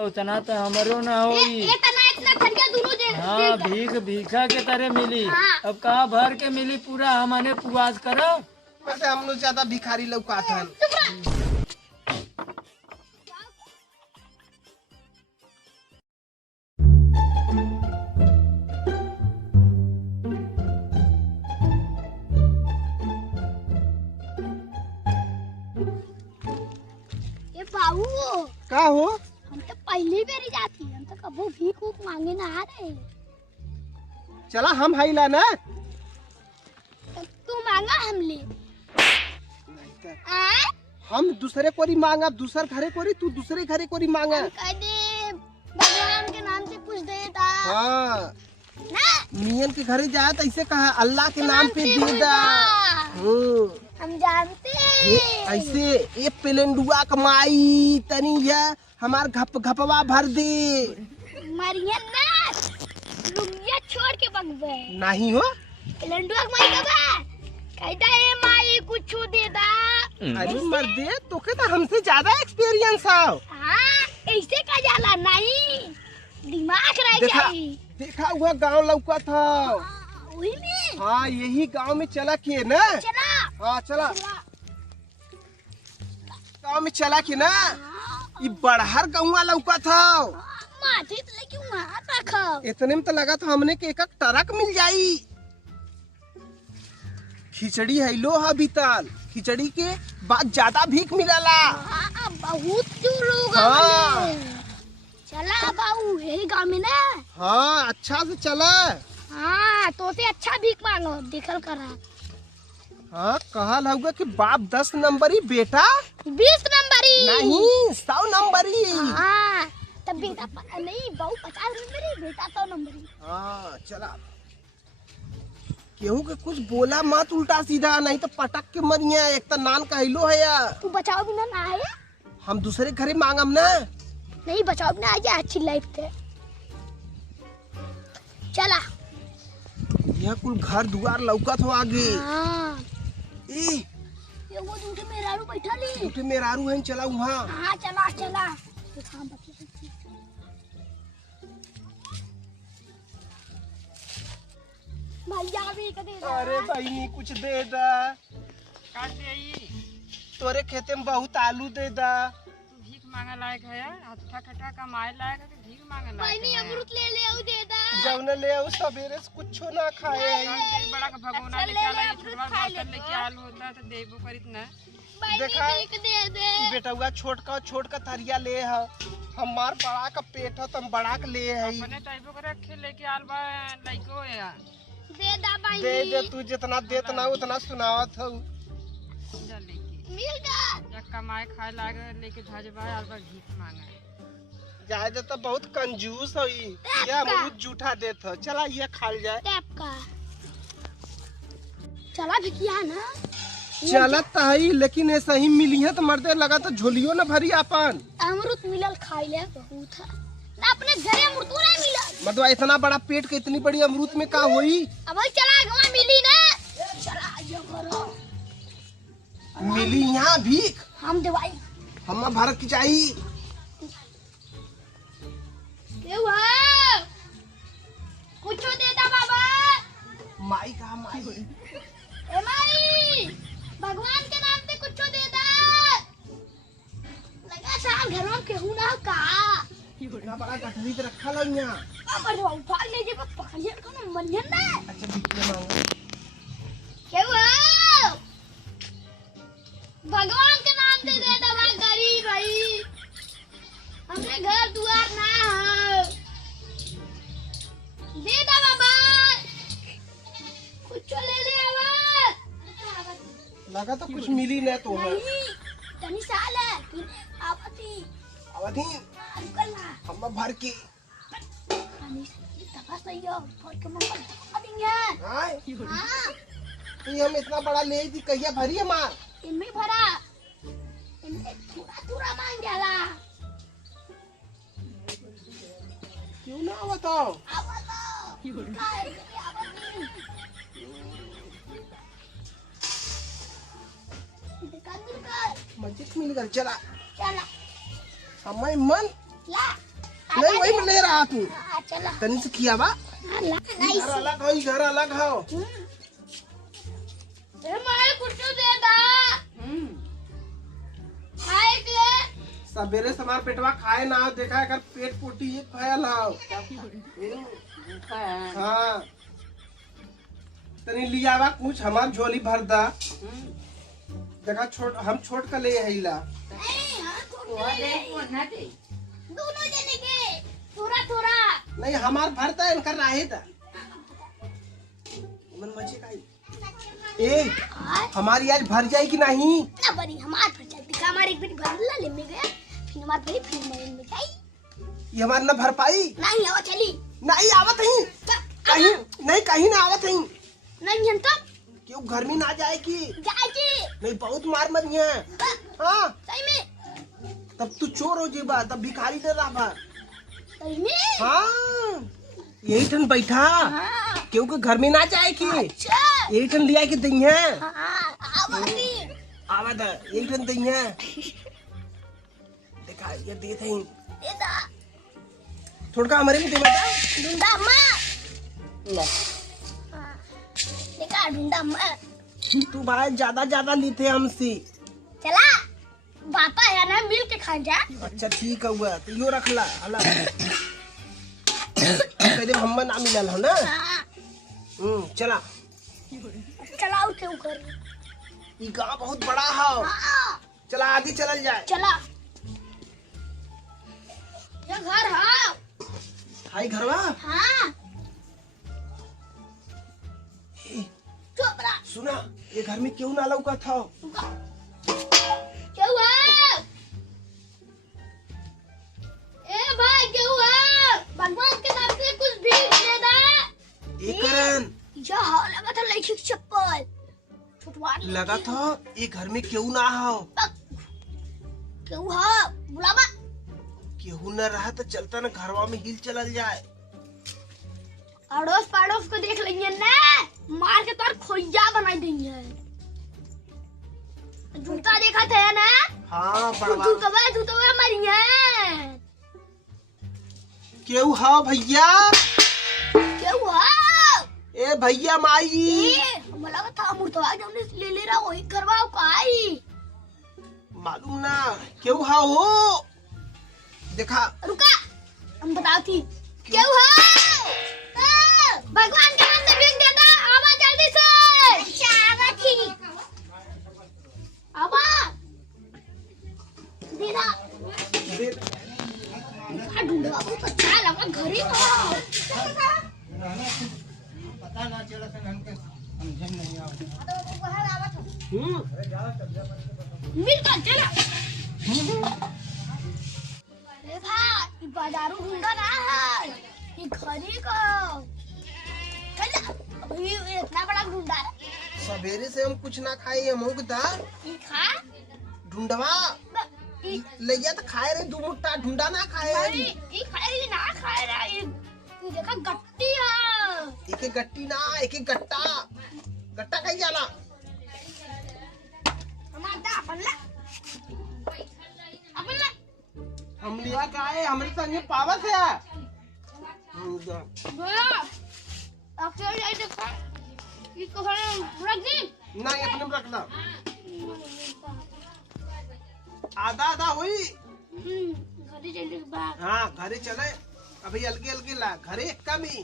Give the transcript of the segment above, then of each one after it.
उतना तो हमारो ना होई। हाँ भीख भीखा के तरह मिली। अब कहाँ भर के मिली पूरा हमने पुआस करो। वैसे हम लोग ज्यादा भिखारी लौका था। बाबू का हो? हम तो पहली बार जाती हम तो कबो भीख उख मांगे ना आ रहे। चला हम हाई ला ना। तो तू मांगा हम ले। हम दूसरे कोरी मांगा, दूसर घरे कोरी, तू दूसरे घरे कोरी मांगा। कह दे भगवान के नाम से कुछ दे दा। हाँ ना मियन के घरे जाए तो ऐसे कहा अल्लाह के नाम पे दे दा। हम जानते ऐसे ये पेलेंडुआ कमाई तनी है हमार घपवा भर दे। मरियन ना लुंगिया छोड़ के बगवे नहीं हो लंडुआ कमाई कबा कहता है माई कुछ दे दा। अरे मर दे तो के तो हमसे ज्यादा एक्सपीरियंस है। हाँ ऐसे का जाला नहीं दिमाग रह जाई। देखा हुआ गांव लौका था। वही में हाँ यही गांव में चला के ना। चला हाँ चला गांव में चला के ना। ये बड़हर गौवा लौका था। माथे तो लेके वहाँ तक इतने में तो लगा था हमने के एक ट्रक मिल जाई। खिचड़ी है लो हा बीतल खिचड़ी के बाद ज्यादा भीख मिलला। बहुत लोग चला बाबू यही गाँव में ना। हाँ अच्छा से चला। हाँ तो से अच्छा भीख मांगो देखल करा। हाँ कहल होगा कि बाप 10 नंबरी बेटा 20 नंबरी नहीं 100 नंबरी। हाँ तब बेटा नहीं बहू 50 नंबरी बेटा 100 नंबरी। हाँ चला केहू के कुछ बोला मत उल्टा सीधा नहीं तो पटक के मरिया। एक तो नान कहलो है या तू बचाओ बिना ना है। हम दूसरे घरे मांगम ना। नहीं बचाओ बिना आ अच्छी लाइफ थे। चला यह कुल घर दुआर लौकत हो आगे। हाँ ए ये वो दूसरे मेहरारू बैठा ली। दूसरे मेहरारू हैं चला वहाँ। हाँ चला चला भैया भी दे दे। अरे भाई कुछ दे दा। तोरे खेते में बहुत आलू दे दा। भीख मांगे लायक है हट्ठा कट्ठा कमाए लायक है कि भीख मांगे लायक है। अमरूद ले ले आओ दे दा। जौने ले आओ सवेरे से कुछ ना खाए। बड़ा का भगोना लेके आला ये छोटवा बर्तन लेके आल होता तो देबो करित ना। देखा दे दे बेटुआ छोट का थरिया ले है। हमार बड़ा का पेट है तुम बड़ा का ले है। अपने टाइपो करे खे लेके आल बा लइको या दे दा भाई। दे तू जितना देत ना उतना सुनावत हो। जा लेके मिल जा या कमाए खाए लागे लेके धजबा आल बा भीख मांगे। जाए तो बहुत कंजूस हो ये अमरूद जूठा देत हो। चला ये खाल जाए। टैप का चला भिकिया ना। चलत है लेकिन ऐसा ही मिली है तो मर्दे लगा तो झोलियो न भरी अपन। अमरूद मिलल खाई ले बहुत है ना अपने घरे अमरूद नहीं मिला। मतलब इतना बड़ा पेट के इतनी बड़ी अमरूद में का होई। अब चला वहाँ मिली ना। चला ये करो मिली यहाँ भीख हम दवाई हम भारत की चाहिए। कुछ दे दा बाबा। माई का माई ए माई भगवान के नाम से कुछ दे दा। लगा साल घर में केहू ना का इतना बड़ा गठरी पे रखा लो यहाँ। अब उठा ले जे पकड़िए कोनो मनियन ना। अच्छा भीख मांगा केहू भगवान के नाम से दे दा गरीब भाई हमरे घर दुआर ना है। दे दा बाबा कुछ ले ले आवा। लगा तो कुछ मिली न तो है। तनी साल है आवती अवधि अंकल ना हम भर के तनी तबा सही हो भर के मम्मा अभी है। हां हां ये हम इतना बड़ा ले दी कहिया भरी हमार। इनमें भरा इनमें थोड़ा मांग जाला। क्यों ना बताओ मस्जिद मिल गल चला चला समय मन ला सही में ले रहा तू चला तनी से किया बा घर अलग हो घर अलग हो मारे कुछ दे दा खाए के सवेरे से हमार पेटवा खाए ना हो देखा कर पेट पोटी ये फैल हो हाँ तनी लिया बा कुछ हमार झोली भर दा देखा हम छोट का ले आइला दोनों जने के थोड़ा थोड़ा नहीं हमार भरता है इनका राहे था मन बचे काई ए हमारी आज भर जाए कि नहीं ना बड़ी हमार पर चलती का हमारे एक बार भरला ले में गया फिर हमार बड़ी फिर महीने में गई ये हमार ना भर पाई नहीं आवा चली नहीं आवत नहीं कहीं नहीं कहीं ना आवत नहीं नहीं हम तब क्यों घर में ना जाए कि जाएगी नहीं बहुत मार मरिया हाँ सही में तब तू चोर हो जेबा तब भिखारी दे रहा सही में हाँ यही ठन बैठा हाँ क्योंकि घर में ना जाए कि अच्छा यही ठन लिया के दई है हाँ आवाज़ी आवत यही ठन दई है देखा ये दे थे ये दा थोड़ा हमारे में दे बेटा ढूंढा माँ ला देखा ढूंढा माँ तू भाई ज्यादा लेते हमसे चला बापा है ना मिल के खा जा अच्छा ठीक है हुआ तो यो रख ला हला कदे हम ना मिलल हो ना हाँ चला चला उठे ऊपर ये गांव बहुत बड़ा है हाँ चला आगे चलल जाए चला ये घर है हाई घरवा हाँ चुप रहा सुना ये घर में क्यों ना लौका था क्या हुआ ए भाई क्या हुआ भगवान के नाम से कुछ भीख दे दा करण यह लगा था लड़की की चप्पल छुटवानी लगा था ये घर में क्यों ना हो क्या हुआ बुलावा केहू न रहा तो चलता ना घरवा में हिल चलल जाए अड़ोस पड़ोस को देख लेंगे ना मार के तोर खोइया बना देंगे जूता देखा था ना हाँ बड़वा जूतवा हमारी है केहू हो भैया क्या हुआ ए भैया माई हमें लगा था मुर्तवा जो हमने ले ले रहा वही करवाओ काई मालूम ना केहू हो देखा रुका हम बताती क्या हुआ भगवान के नाम से भीख देता आवा जल्दी से अच्छा आवा थी आवा देना ढूंढवा बहुत अच्छा लगा घर ही पता ना चला से हमके समझ नहीं आवा मिल कर चला अरे भाई बाजारू ढूंढा ना है ये घरी को चल अभी इतना बड़ा ढूंढा है सवेरे से हम कुछ ना खाए हम था ये खा ढूंढवा लैया तो खाए रे 2 मुट्ठा ढूंढा ना खाए ये खाए ना खाए रहा ये देखा गट्टी है एक गट्टी ना एक गट्टा गट्टा कहीं जाला हमारा अपन ला हम लिया गाय हमारे संग पावत है बोला अक्सर ये देखा इसको रख दी ना अपने में रख ला आधा हुई घरे चलने के बाद हाँ घरे चले अभी अलगे ला घरे कम ही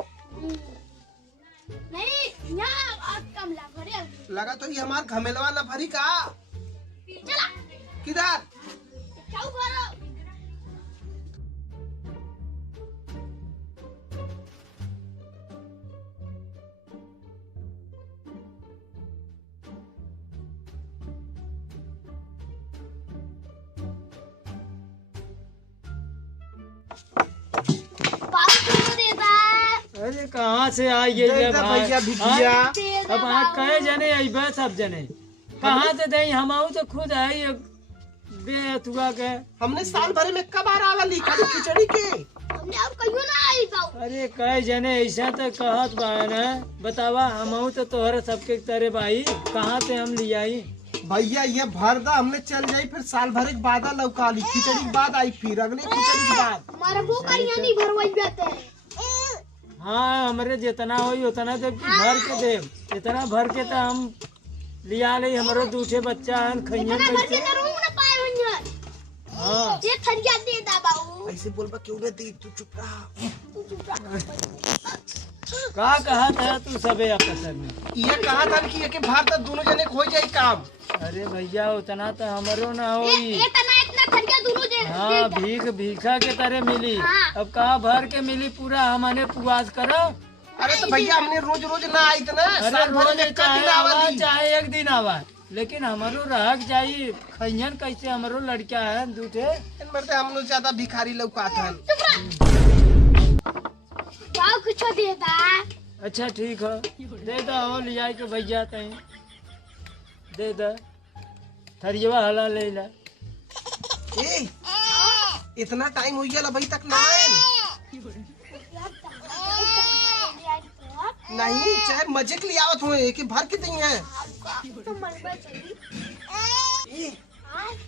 नहीं यहाँ आज कम ला घरे लगा तो ये हमार घमेलवा न भरी का चला किधर क्या करो अरे कहाँ से आई ये भैया भिखिया अब आप कहे जने अइबे सब जने कहाँ से दई हम आऊ तो खुद है ये बेतुआ के हमने साल भर में कब आ रहा लिखा खिचड़ी के हमने अब कहियो ना आई पाऊ अरे कहे जने ऐसा तो कहत बा ना बतावा हम आऊ तो तोहर सबके तरह भाई कहाँ से हम लियाई भैया ये भर दा हमने चल जाई फिर साल भर एक बाद लौका ली खिचड़ी के बाद आई फिर अगले खिचड़ी के बाद हमारा वो करिया नहीं भरवाई जाते हैं। हाँ हमरे जितना होई उतना तो भर के दे, इतना भर के तो हम लिया ले। हमारे दूसरे बच्चा है खैया इतना भर के कैसे। तो रूम ना पाए होंगे। हाँ ये खरिया दे दा बाबू। ऐसे बोलबा क्यों रे दी तू चुप रहा। तू चुप रह। का कहा था तू सबे आपस में। ये कहा था कि ये के भार दा दोनों जने हो जाई काम। अरे भैया उतना तो हमारो ना होई। ये इतना खरिया दोनों जे हाँ भीख भीखा के तरह मिली। हाँ। अब कहा भर के मिली पूरा हमने पुआस करो। अरे तो भैया हमने रोज रोज ना आई ना अरे साल भर रोज में एक चाहे दिन आवा आवाली। चाहे एक दिन आवा, लेकिन हमारो रहक चाहिए। खैयन कैसे हमारो लड़का है दूठे। इन मरते हम लोग ज्यादा भिखारी लौकात हन। बाबू कुछ दे दा। अच्छा ठीक है दे दो लिया के भैया तई दे दो थरियवा हला ले ला। ए इतना टाइम हो गया अभी तक ना आए। नहीं चाहे मजे के लिए आवत हुए कि भर के दी है। तो मरबा चली। ए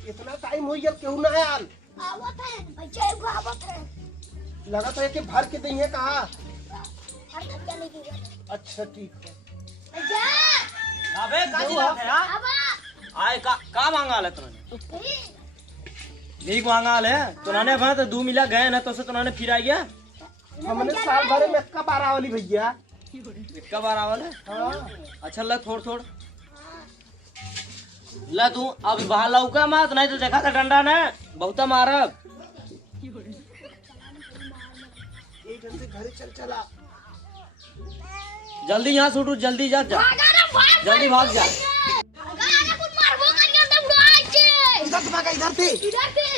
इतना टाइम हो गया क्यों ना आयल। आवत है बच्चे को आवत है। लगा तो है कि भर के दी है कहा। हर खरिया लेके गया। अच्छा ठीक है। भैया अबे का दिलात है हां आवा। आए का मांगा ले तूने नहीं भीख मांगा ले तूने भाई तो 2 मिला गए ना तो से तूने फिर आ गया हमने साल भर में कब आ वाली भैया। कब आ रहा है हाँ अच्छा ले थोड़ थोड़ ला तू अब बाहर लौका मत नहीं तो देखा था डंडा ने बहुता मारब एक घंटे घरे चल चला। जल्दी यहाँ से उठ जल्दी जा जा भागा ना भाग। जल्दी भाग जा भागा ना कुछ मारबो करिया तो उड़ा के। इधर से भागा इधर से। इधर से